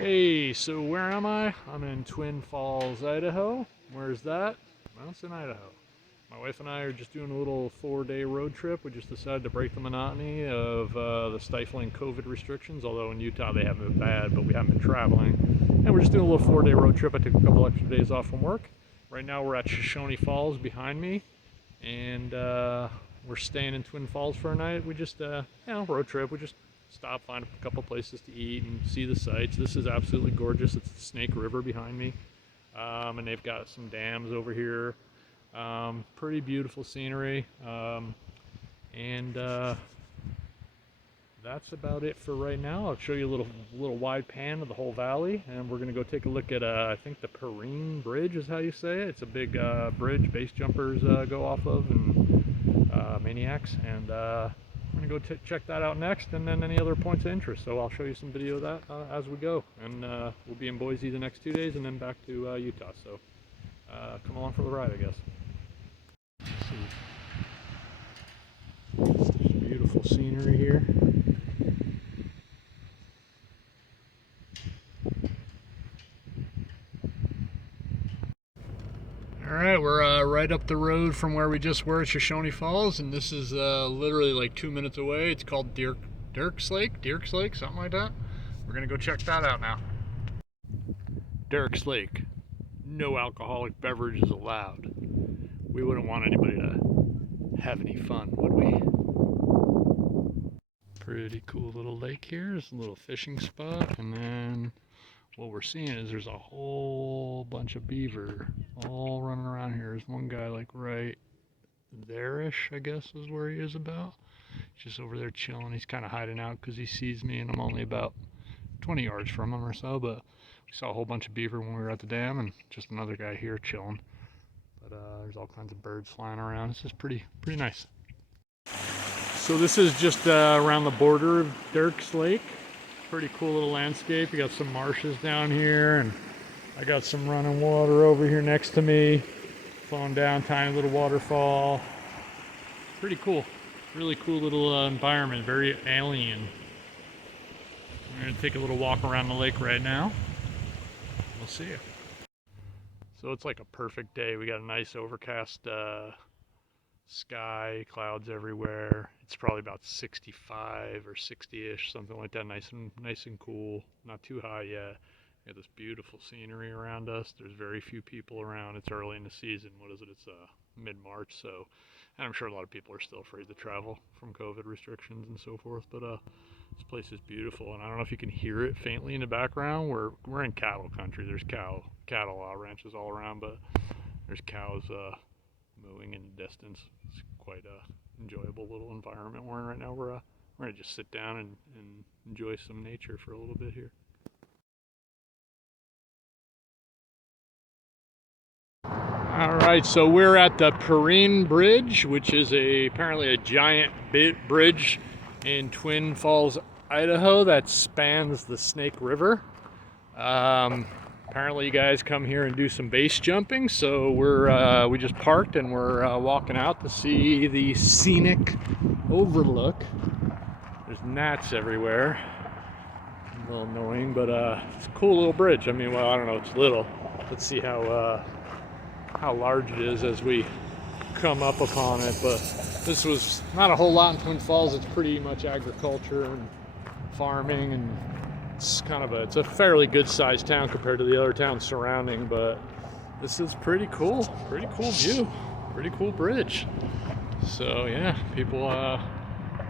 Hey, so where am I? I'm in Twin Falls, Idaho. Where's that? Well, it's in Idaho. My wife and I are just doing a little 4-day road trip. We just decided to break the monotony of the stifling COVID restrictions, although in Utah they haven't been bad, but we haven't been traveling. And we're just doing a little 4-day road trip. I took a couple extra days off from work. Right now we're at Shoshone Falls behind me, and we're staying in Twin Falls for a night. We just, road trip. We just stop, find a couple places to eat and see the sights. This is absolutely gorgeous. It's the Snake River behind me, and they've got some dams over here. Pretty beautiful scenery, and that's about it for right now. I'll show you a little wide pan of the whole valley, and we're gonna go take a look at I think the Paren Bridge is how you say it. It's a big bridge base jumpers go off of, and maniacs, and I'm gonna go check that out next, and then any other points of interest. So I'll show you some video of that as we go, and we'll be in Boise the next 2 days, and then back to Utah. So come along for the ride, I guess. Let's see. Beautiful scenery here. Alright, we're right up the road from where we just were at Shoshone Falls, and this is literally like 2 minutes away. It's called Dirk's Lake, something like that. We're gonna go check that out now. Dirk's Lake. No alcoholic beverages allowed. We wouldn't want anybody to have any fun, would we? Pretty cool little lake here. There's a little fishing spot, and then what we're seeing is there's a whole bunch of beaver all running around here. There's one guy like right there-ish, I guess is where he is about. He's just over there chilling. He's kind of hiding out because he sees me, and I'm only about 20 yards from him or so, but we saw a whole bunch of beaver when we were at the dam, and just another guy here chilling. But there's all kinds of birds flying around. This is pretty nice. So this is just around the border of Dirk's Lake. Pretty cool little landscape. You got some marshes down here, and I got some running water over here next to me, flowing down, tiny little waterfall. Pretty cool. Really cool little environment, very alien. We're gonna take a little walk around the lake right now. We'll see you. So it's like a perfect day. We got a nice overcast sky, clouds everywhere. It's probably about 65 or 60-ish, something like that. Nice and cool. Not too high yet. We got this beautiful scenery around us. There's very few people around. It's early in the season. What is it? It's mid-March, so, and I'm sure a lot of people are still afraid to travel from COVID restrictions and so forth. But this place is beautiful, and I don't know if you can hear it faintly in the background. We're in cattle country. There's cattle ranches all around, but there's cows mooing in the distance. It's quite a enjoyable little environment we're in right now. We're gonna just sit down and enjoy some nature for a little bit here. All right, so we're at the Paren Bridge, which is apparently a giant bridge in Twin Falls, Idaho, that spans the Snake River. Apparently you guys come here and do some base jumping, so we just parked and we're walking out to see the scenic overlook. There's gnats everywhere. A little annoying, but it's a cool little bridge. I mean, well, I don't know, it's little. Let's see how large it is as we come up upon it. But this was not a whole lot in Twin Falls. It's pretty much agriculture and farming, and it's a fairly good sized town compared to the other towns surrounding, but this is pretty cool view, pretty cool bridge. So yeah, people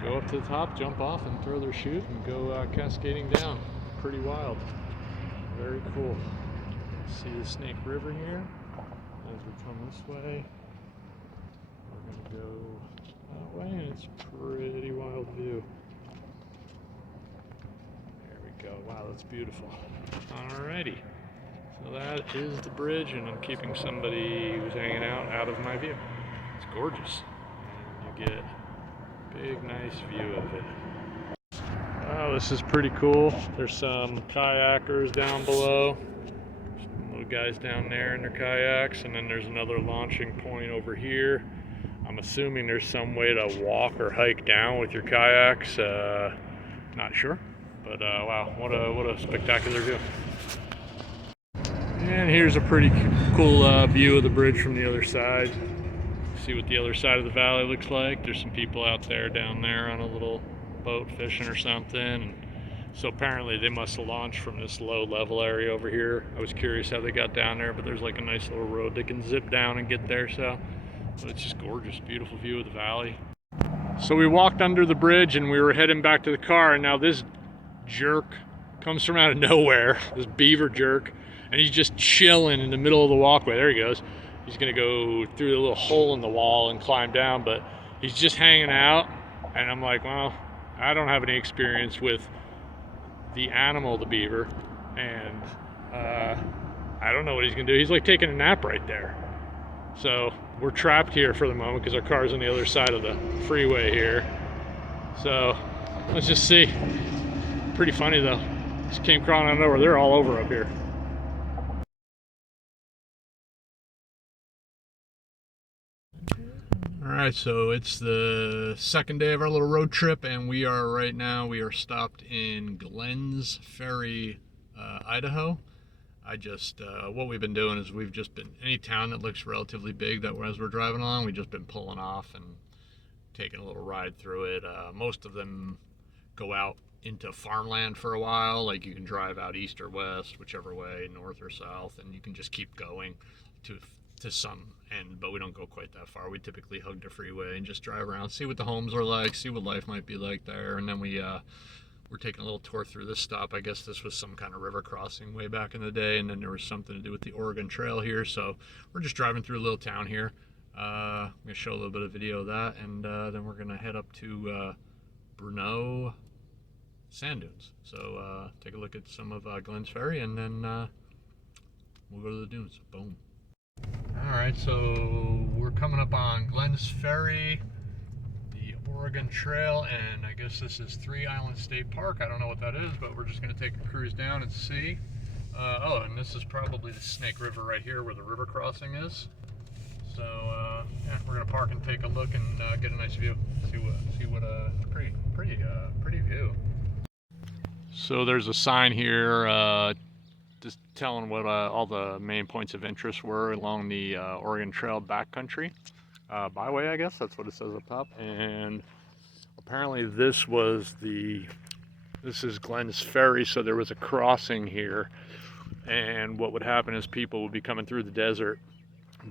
go up to the top, jump off and throw their chute and go cascading down. Pretty wild, very cool. See the Snake River here as we come this way. We're gonna go that way, and it's a pretty wild view. Go. Wow, that's beautiful. Alrighty, so that is the bridge, and I'm keeping somebody who's hanging out of my view. It's gorgeous, and you get a big nice view of it. Wow, this is pretty cool. There's some kayakers down below, some little guys down there in their kayaks, and then there's another launching point over here. I'm assuming there's some way to walk or hike down with your kayaks. Not sure. But wow, what a spectacular view. And here's a pretty cool view of the bridge from the other side. See what the other side of the valley looks like. There's some people out there down there on a little boat fishing or something. And so apparently they must have launched from this low level area over here. I was curious how they got down there, but there's like a nice little road they can zip down and get there. So but it's just gorgeous, beautiful view of the valley. So we walked under the bridge and we were heading back to the car, and now this jerk comes from out of nowhere, this beaver jerk, and he's just chilling in the middle of the walkway. There he goes. He's gonna go through the little hole in the wall and climb down, but he's just hanging out. And I'm like, well, I don't have any experience with the animal, the beaver, and I don't know what he's gonna do. He's like taking a nap right there. So we're trapped here for the moment because our car's on the other side of the freeway here. So let's just see. Pretty funny though. Just came crawling out of nowhere. They're all over up here. Alright, so it's the second day of our little road trip, and we are stopped in Glens Ferry, Idaho. What we've been doing is we've just been, any town that looks relatively big that as we're driving along, we've just been pulling off and taking a little ride through it. Most of them go out into farmland for a while, like you can drive out east or west, whichever way, north or south, and you can just keep going to some end, but we don't go quite that far. We typically hug the freeway and just drive around, see what the homes are like, see what life might be like there, and then we're taking a little tour through this stop. I guess this was some kind of river crossing way back in the day, and then there was something to do with the Oregon Trail here, so we're just driving through a little town here. I'm going to show a little bit of video of that, and then we're going to head up to Bruneau Sand Dunes. So take a look at some of Glens Ferry, and then we'll go to the dunes. Boom. Alright, so we're coming up on Glens Ferry, the Oregon Trail, and I guess this is Three Island State Park. I don't know what that is, but we're just going to take a cruise down and see. Oh, and this is probably the Snake River right here where the river crossing is. So yeah, we're going to park and take a look and get a nice view. See what pretty view. So there's a sign here just telling what all the main points of interest were along the Oregon Trail backcountry byway, I guess that's what it says up top. And apparently this is Glens Ferry, so there was a crossing here, and what would happen is people would be coming through the desert,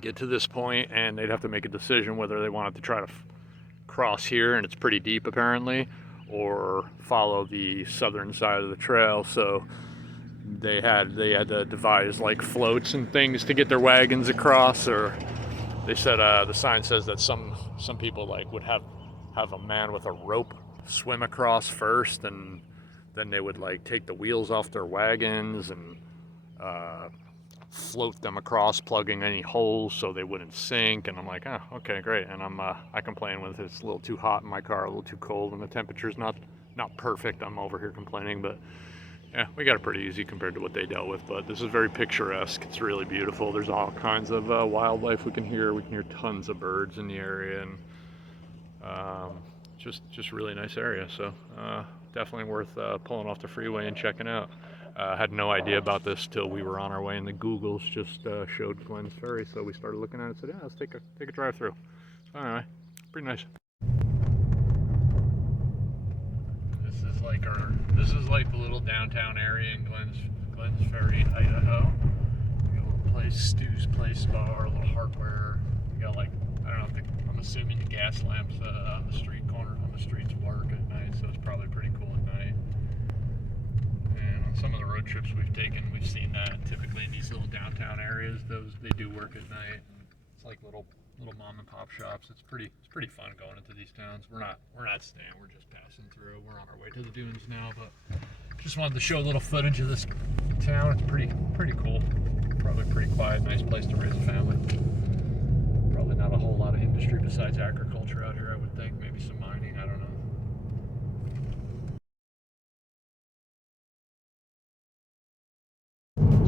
get to this point, and they'd have to make a decision whether they wanted to try to cross here, and it's pretty deep apparently, or follow the southern side of the trail. So they had to devise like floats and things to get their wagons across, or they said the sign says that some people like would have a man with a rope swim across first, and then they would like take the wheels off their wagons and float them across, plugging any holes so they wouldn't sink. And I'm like, oh, okay, great. And I complain with it's a little too hot in my car, a little too cold, and the temperature's not perfect. I'm over here complaining, but yeah, we got it pretty easy compared to what they dealt with. But this is very picturesque. It's really beautiful. There's all kinds of wildlife we can hear. We can hear tons of birds in the area, and just really nice area. So definitely worth pulling off the freeway and checking out. Had no idea about this till we were on our way, and the Googles just showed Glens Ferry, so we started looking at it and said, yeah, let's take a drive through. So anyway, pretty nice. This is like the little downtown area in Glens Ferry, Idaho. We got a little place, Stu's Place Bar, a little hardware. We got like, I don't know, I'm assuming the gas lamps on the street corner, on the streets work at night, so it's probably pretty cool at night. And on some of the road trips we've taken, we've seen that typically in these little downtown areas, they do work at night. And it's like little mom and pop shops. It's pretty fun going into these towns. We're not staying, we're just passing through. We're on our way to the dunes now, but just wanted to show a little footage of this town. It's pretty cool. Probably pretty quiet, nice place to raise a family. Probably not a whole lot of industry besides agriculture out here, I would think. Maybe some mining, I don't know.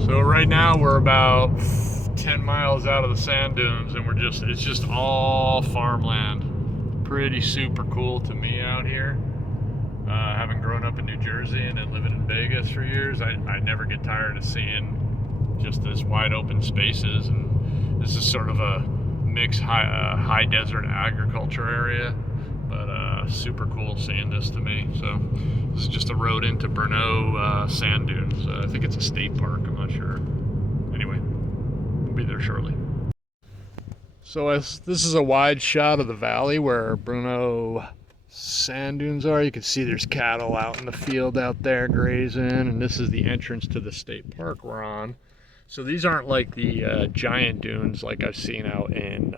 So right now we're about 10 miles out of the sand dunes, and it's just all farmland. Pretty super cool to me out here. Having grown up in New Jersey and then living in Vegas for years, I never get tired of seeing just this wide open spaces, and this is sort of a mixed high desert agriculture area, but super cool seeing this to me. So this is just a road into Bruneau sand dunes. I think it's a state park, I'm not sure. Anyway, we'll be there shortly. So this is a wide shot of the valley where Bruneau sand dunes are. You can see there's cattle out in the field out there grazing, and this is the entrance to the state park we're on. So these aren't like the giant dunes like I've seen out in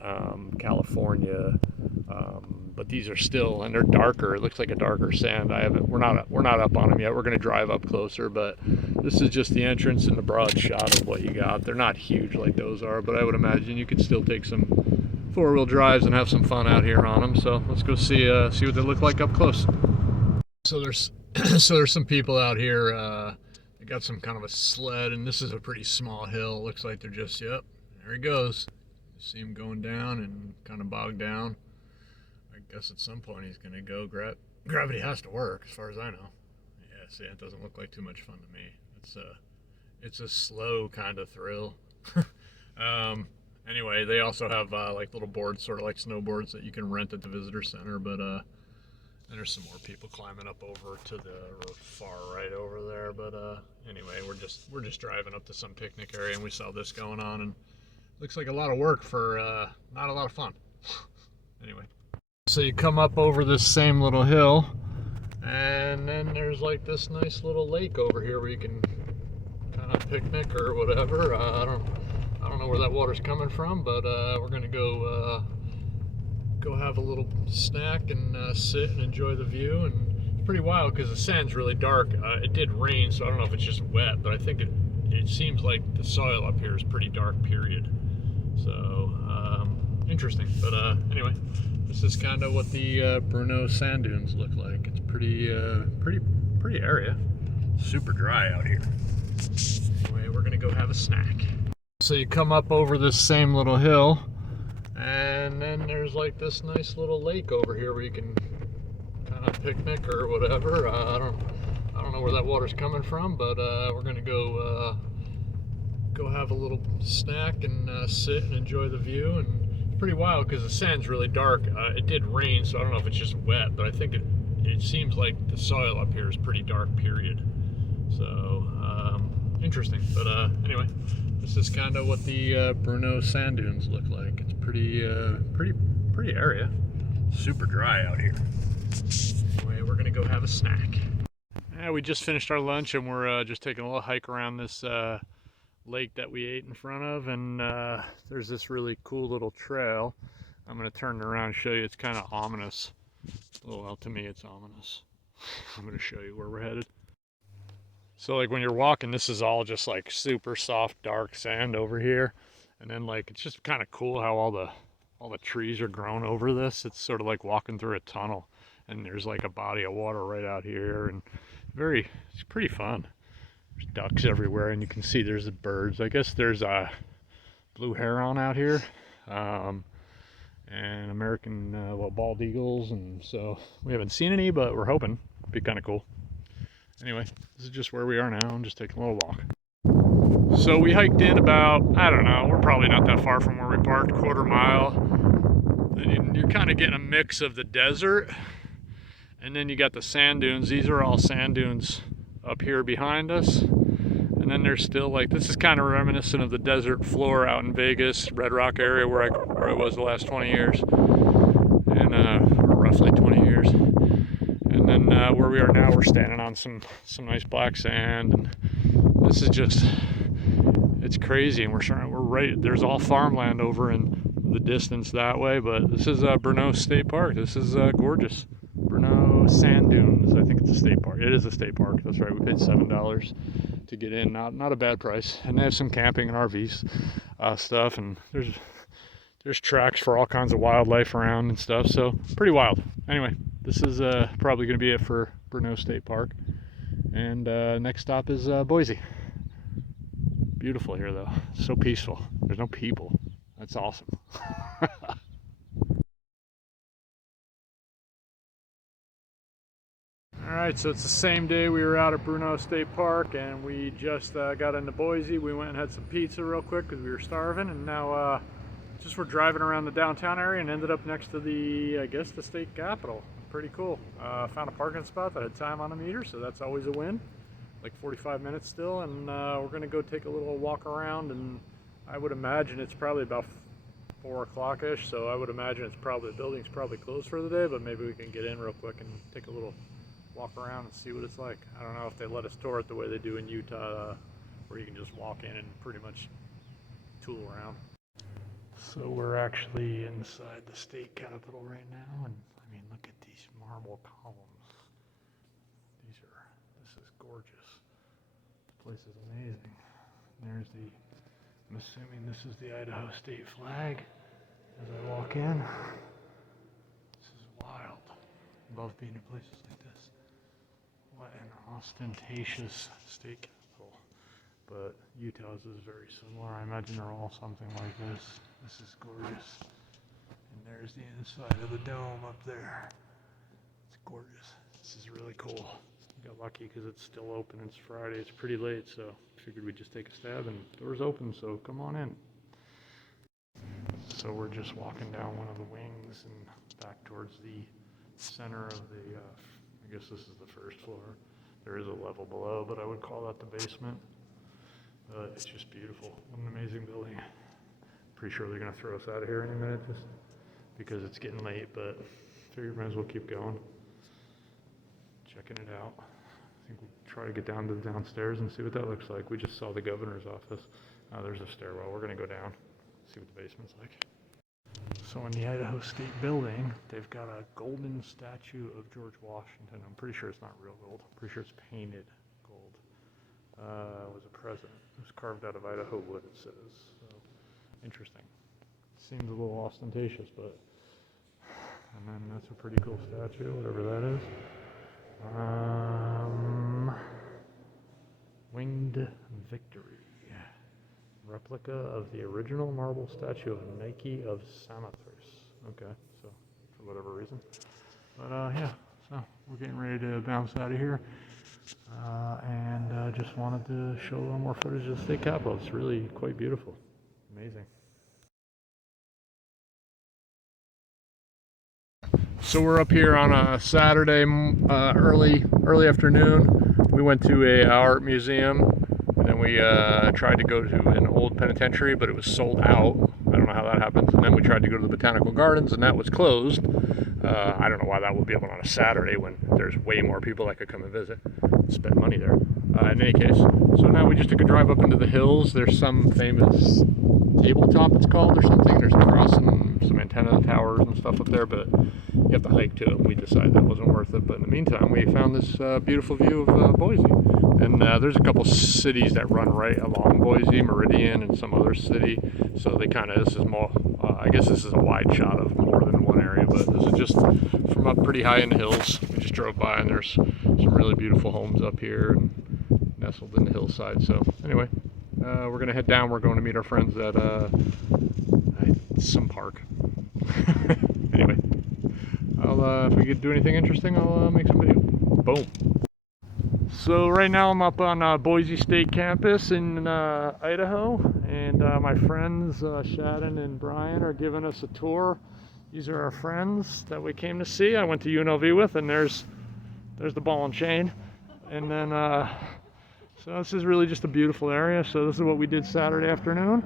California, but these are still, and they're darker. It looks like a darker sand. We're not up on them yet. We're going to drive up closer, but this is just the entrance and the broad shot of what you got. They're not huge like those are, but I would imagine you could still take some four-wheel drives and have some fun out here on them. So let's go see what they look like up close. So there's some people out here. They got some kind of a sled, and this is a pretty small hill. Looks like they're just, yep, there he goes. You see him going down and kind of bogged down. I guess at some point he's going to go. Gravity has to work, as far as I know. Yeah, see, it doesn't look like too much fun to me. It's a slow kind of thrill. Anyway, they also have like little boards, sort of like snowboards that you can rent at the visitor center, but and there's some more people climbing up over to the far right over there. But anyway, we're just driving up to some picnic area, and we saw this going on, and looks like a lot of work for not a lot of fun. Anyway, so you come up over this same little hill, and then there's like this nice little lake over here where you can kind of picnic or whatever. I don't know where that water's coming from, but we're gonna go have a little snack and sit and enjoy the view. And it's pretty wild because the sand's really dark. It did rain, so I don't know if it's just wet, but I think it seems like the soil up here is pretty dark, period. So interesting. But anyway, this is kind of what the Bruneau sand dunes look like. It's pretty area. Super dry out here. Anyway, we're gonna go have a snack. So you come up over this same little hill, and then there's like this nice little lake over here where you can kind of picnic or whatever. I don't know where that water's coming from, but we're gonna go have a little snack and sit and enjoy the view. And it's pretty wild because the sand's really dark. It did rain, so I don't know if it's just wet, but I think it seems like the soil up here is pretty dark, period. So interesting. But anyway, this is kind of what the Bruneau sand dunes look like. It's pretty area. Super dry out here. Anyway, we're gonna go have a snack. Yeah, we just finished our lunch, and we're just taking a little hike around this lake that we ate in front of, and there's this really cool little trail. I'm gonna turn it around and show you. It's kind of ominous. Well, to me it's ominous. I'm gonna show you where we're headed. So like when you're walking, this is all just like super soft, dark sand over here. And then like, it's just kind of cool how all the trees are grown over this. It's sort of like walking through a tunnel, and there's like a body of water right out here, and it's pretty fun. There's ducks everywhere, and you can see there's the birds. I guess there's a blue heron out here, and American, bald eagles. And so we haven't seen any, but we're hoping. It'd be kind of cool. Anyway, this is just where we are now. I'm just taking a little walk. So we hiked in about, I don't know, we're probably not that far from where we parked, quarter mile. And you're kind of getting a mix of the desert, and then you got the sand dunes. These are all sand dunes up here behind us. And then there's still like, this is kind of reminiscent of the desert floor out in Vegas, Red Rock area where I was the last 20 years. And or roughly 20 years. And then where we are now, we're standing on some nice black sand, and this is just, it's crazy. And we're right, there's all farmland over in the distance that way, but this is Bruneau State Park. This is gorgeous. Bruneau Sand Dunes. I think it's a state park. It is a state park. That's right. We paid $7 to get in. Not a bad price. And they have some camping and RVs stuff, and there's tracks for all kinds of wildlife around and stuff. So pretty wild. Anyway, this is probably going to be it for Bruneau State Park. And next stop is Boise. Beautiful here though. So peaceful. There's no people. That's awesome. All Alright, so it's the same day we were out at Bruneau State Park, and we just got into Boise. We went and had some pizza real quick because we were starving, and now just we're driving around the downtown area and ended up next to the, I guess, the state capitol. Pretty cool. Found a parking spot that had time on the meter, so that's always a win. Like 45 minutes still, and we're going to go take a little walk around, and I would imagine it's probably about 4 o'clock-ish, so I would imagine it's probably, the building's probably closed for the day, but maybe we can get in real quick and take a little walk around and see what it's like. I don't know if they let us tour it the way they do in Utah, where you can just walk in and pretty much tool around. So we're actually inside the state capitol right now, and I mean, look at these marble columns. This is gorgeous. This place is amazing. There's the, I'm assuming this is the Idaho state flag as I walk in. This is wild. I love being in places like this. What an ostentatious state capital. But Utah's is very similar. I imagine they're all something like this. This is gorgeous. And there's the inside of the dome up there. It's gorgeous. This is really cool. We got lucky because it's still open. It's Friday. It's pretty late, so figured we'd just take a stab, and doors open, so come on in. So we're just walking down one of the wings and back towards the center of the, I guess this is the first floor. There is a level below, but I would call that the basement. It's just beautiful. What an amazing building. Pretty sure they're gonna throw us out of here any minute just because it's getting late, but figured might as well keep going. Checking it out. I think we'll try to get down to the downstairs and see what that looks like. We just saw the governor's office. There's a stairwell. We're gonna go down, see what the basement's like. So in the Idaho State Building, they've got a golden statue of George Washington. I'm pretty sure it's not real gold. I'm pretty sure it's painted gold. Was a president. It was carved out of Idaho wood, it says. So, interesting. Seems a little ostentatious, but... And then that's a pretty cool statue, whatever that is. Winged Victory. Replica of the original marble statue of Nike of Samothrace. Okay, so for whatever reason. But yeah, so we're getting ready to bounce out of here. And just wanted to show a little more footage of the state capitol. It's really quite beautiful. Amazing. So we're up here on a Saturday early afternoon. We went to a art museum. And then we tried to go to an old penitentiary, but it was sold out. I don't know how that happens. And then we tried to go to the botanical gardens, and that was closed. I don't know why that would be open on a Saturday when there's way more people that could come and visit, spend money there. In any case, so now we just took a drive up into the hills. There's some famous tabletop, it's called, or something. There's a cross and some antenna towers and stuff up there, but you have to hike to it. We decided that wasn't worth it. But in the meantime, we found this beautiful view of Boise. And there's a couple cities that run right along Boise, Meridian, and some other city. So they kind of, this is more, I guess this is a wide shot of more than one area, but this is just from up pretty high in the hills. We just drove by, and there's some really beautiful homes up here and nestled in the hillside. So anyway, we're going to head down. We're going to meet our friends at some park. Anyway, if we could do anything interesting, I'll make some video. Boom. So right now I'm up on Boise State campus in Idaho, and my friends Shannon and Brian are giving us a tour. These are our friends that we came to see. I went to UNLV with, and there's the ball and chain. And then so this is really just a beautiful area. So this is what we did Saturday afternoon,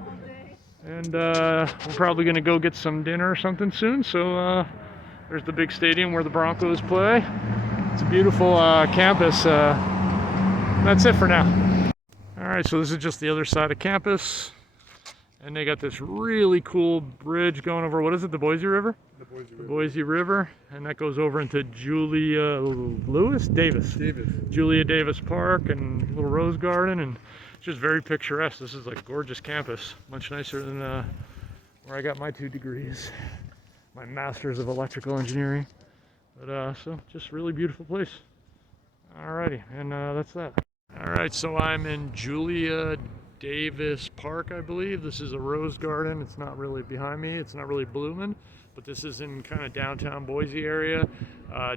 and we're probably going to go get some dinner or something soon. So there's the big stadium where the Broncos play. It's a beautiful campus. That's it for now. Alright, so this is just the other side of campus. And they got this really cool bridge going over, what is it, the Boise River? The Boise River. And that goes over into Julia Davis Park and little rose garden. And it's just very picturesque. This is like a gorgeous campus. Much nicer than where I got my 2 degrees. My master's of electrical engineering. But so just really beautiful place. Alrighty, and that's that. Alright, so I'm in Julia Davis Park, I believe. This is a rose garden. It's not really behind me. It's not really blooming, but this is in kind of downtown Boise area.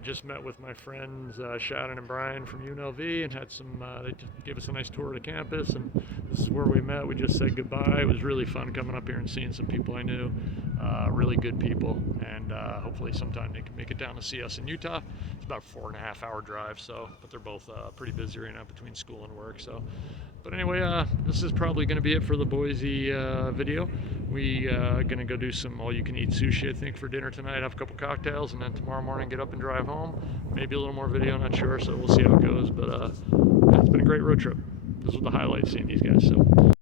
Just met with my friends Shannon and Brian from UNLV and had some, they gave us a nice tour of the campus, and this is where we met. We just said goodbye. It was really fun coming up here and seeing some people I knew, really good people, and hopefully sometime they can make it down to see us in Utah. It's about a 4.5 hour drive, so, but they're both pretty busy right now between school and work, so. But anyway, this is probably going to be it for the Boise video. We gonna go do some all-you-can-eat sushi, I think, for dinner tonight. Have a couple cocktails, and then tomorrow morning get up and drive home. Maybe a little more video, not sure. So we'll see how it goes. But yeah, it's been a great road trip. This was the highlight, seeing these guys. So.